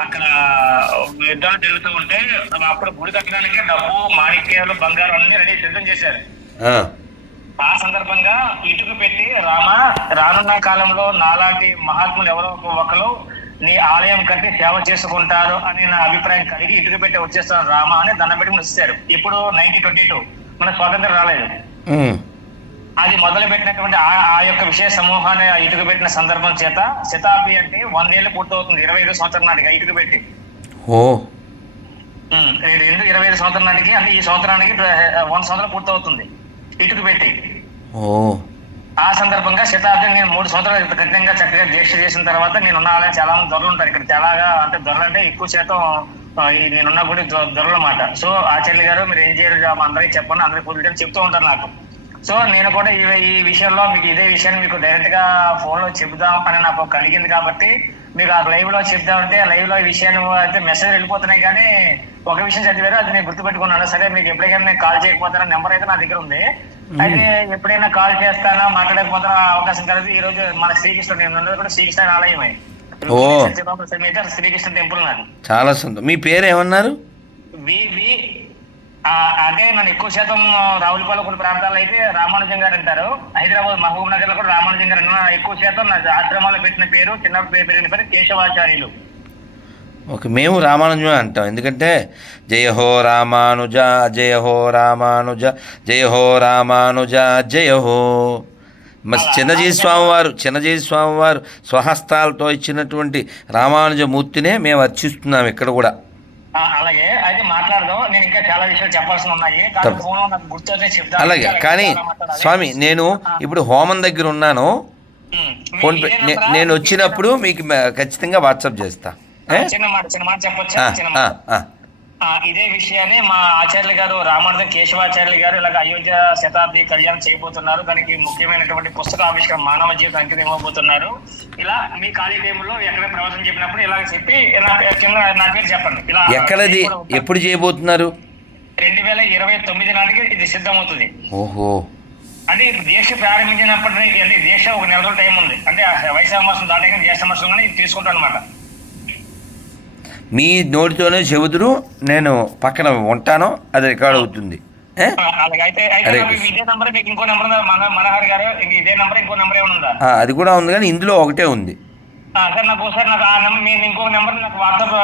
అక్కడ యుద్ధాలు జరుగుతూ ఉంటే అప్పుడు గుడి కట్టడానికి డబ్బు మాణిక్యాలు బంగారం అన్ని రెడీ సిద్ధం చేశారు. ఆ, సందర్భంగా ఇటుక పెట్టి రామ రానున్న కాలంలో నాలాంటి మహాత్ములు ఎవరో ఒకరు నీ ఆలయం కట్టి సేవ చేసుకుంటారు అని నా అభిప్రాయం కలిగి ఇటుక పెట్టి వచ్చేస్తాను రామ అని దండం పెట్టి ఇప్పుడు నైన్టీన్ ట్వంటీ టూ. మన స్వాతంత్రం రాలేదు. అది మొదలు పెట్టినటువంటి ఆ యొక్క విషయ సమూహాన్ని ఇటుక పెట్టిన సందర్భం చేత శతాబ్ది అంటే వందేళ్ళు పూర్తవుతుంది. ఇరవై ఐదు సంవత్సరం నాటికి ఇటుక పెట్టి. ఓ. రెండు ఇరవై ఐదు సంవత్సరం నాటికి అంటే ఈ సంవత్సరానికి వంద సంవత్సరాలు పూర్తవుతుంది. ఇటుక పెట్టి. ఓ. ఆ సందర్భంగా శతాబ్దం నేను మూడు సంవత్సరాలు కఠినంగా చక్కగా దీక్ష చేసిన తర్వాత నేను ఉన్న ఆలయం చాలా మంది దొరలు ఉంటారు. ఇక్కడ చాలాగా అంటే దొరలు అంటే ఎక్కువ శాతం నేనున్న గుడి దొ- దొరలు అన్నమాట. సో ఆచార్య గారు మీరు ఏం చేయరు అందరికీ చెప్పండి అందరికీ కుదిరి చెప్తూ ఉంటారు నాకు. సో నేను కూడా ఈ ఈ విషయంలో మీకు ఇదే విషయాన్ని మీకు డైరెక్ట్గా ఫోన్లో చెబుదాం అని నాకు కలిగింది కాబట్టి మీకు ఆ లైవ్లో చెప్దామంటే లైవ్లో ఈ విషయాన్ని అయితే మెసేజ్ వెళ్ళిపోతున్నాయి కానీ ఒక విషయం చదివారు అది నేను గుర్తుపెట్టుకున్నాను. సరే మీకు ఎప్పటికైనా నేను కాల్ చేయకపోతాను? నెంబర్ అయితే నా దగ్గర ఉంది. అయితే ఎప్పుడైనా కాల్ చేస్తానా? మాట్లాడకపోతానా? అవకాశం కలిగి ఈ రోజు మన శ్రీకృష్ణ నేను కూడా శ్రీకృష్ణ ఆలయమే. ఓ. శ్రీకృష్ణ టెంపుల్ నాది. చాలా సంతోషం మీ పేరు ఏమన్నారు వి అదే నన్ను ఎక్కువ శాతం రావులపాలెం కొన్ని ప్రాంతాల్లో అయితే రామానుజం గారు అంటారు. హైదరాబాద్ మహబూబ్ నగర్లో కూడా రామానుజం గారు అన్నారు. ఎక్కువ శాతం నా ఆశ్రమాల్లో పెట్టిన పేరు చిన్న పేరు పెరిగిన పేరు కేశవాచార్యులు. ఓకే మేము రామానుజమే అంటాం. ఎందుకంటే జయ హో రామానుజ జయ హో రామానుజ జయ హో రామానుజ జయ హో. చిన్నజీవి స్వామి వారు చిన్నజీవి స్వామి వారు స్వహస్తాలతో ఇచ్చినటువంటి రామానుజమూర్తినే మేము అర్చిస్తున్నాం ఇక్కడ కూడా. అలాగే. అయితే మాట్లాడదాం. నేను ఇంకా చాలా విషయాలు చెప్పాల్సి ఉన్నాయి. ఫోన్ నాకు గుర్తొస్తే చెప్తాను అలాగే. కానీ. స్వామి నేను ఇప్పుడు హోమం దగ్గర ఉన్నాను. ఫోన్? నేను వచ్చినప్పుడు మీకు ఖచ్చితంగా వాట్సాప్ చేస్తా? చిన్న మాట చిన్న మాట చెప్పొచ్చా? ఇదే విషయాన్ని మా ఆచార్యులు గారు రామానుజం కేశవాచార్యులు గారు ఇలాగ అయోధ్య శతాబ్ది కళ్యాణం చేయబోతున్నారు. దానికి ముఖ్యమైనటువంటి పుస్తక ఆవిష్కరణ మానవ జీవితం అంకితం ఇవ్వబోతున్నారు. ఇలా మీ ఖాళీ టైంలో ఎక్కడ ప్రవచనం చెప్పినప్పుడు ఇలా చెప్పి కింద నా పేరు చెప్పండి. ఇలా ఎక్కడది? ఎప్పుడు చేయబోతున్నారు? రెండు వేల ఇరవై తొమ్మిది నాటికి ఇది సిద్ధమవుతుంది. ఓహో. అంటే ఇప్పుడు దీక్ష ప్రారంభించినప్పటి అంటే దీక్ష ఒక నెల రోజుల టైం ఉంది. అంటే వైశాఖ మాసం దాటాక జ్యేష్ఠ మాసంలోనే ఇది తీసుకుంటాను అనమాట మీ నోటితోనే చెబుతురు నేను పక్కన ఉంటాను అది రికార్డ్ అవుతుంది. ఇంకో ఇంక ఇంకో అది కూడా ఉంది కానీ ఇందులో ఒకటే ఉంది. సార్ నాకు ఒకసారి నాకు ఆ నెంబర్ నేను ఇంకొక నెంబర్ నాకు వాట్సాప్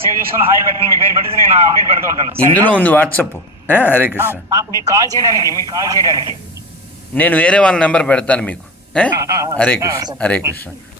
సేవ్ చేసుకుని హాయ్ పెట్టండి మీ పేరు పెడితే నేను అప్డేట్ పెడుతూ ఉంటాను. ఇందులో ఉంది వాట్సప్? హరే కృష్ణ. మీకు కాల్ చేయడానికి మీకు కాల్ చేయడానికి. నేను వేరే వాళ్ళ నెంబర్ పెడతాను మీకు? హరే కృష్ణ హరే కృష్ణ.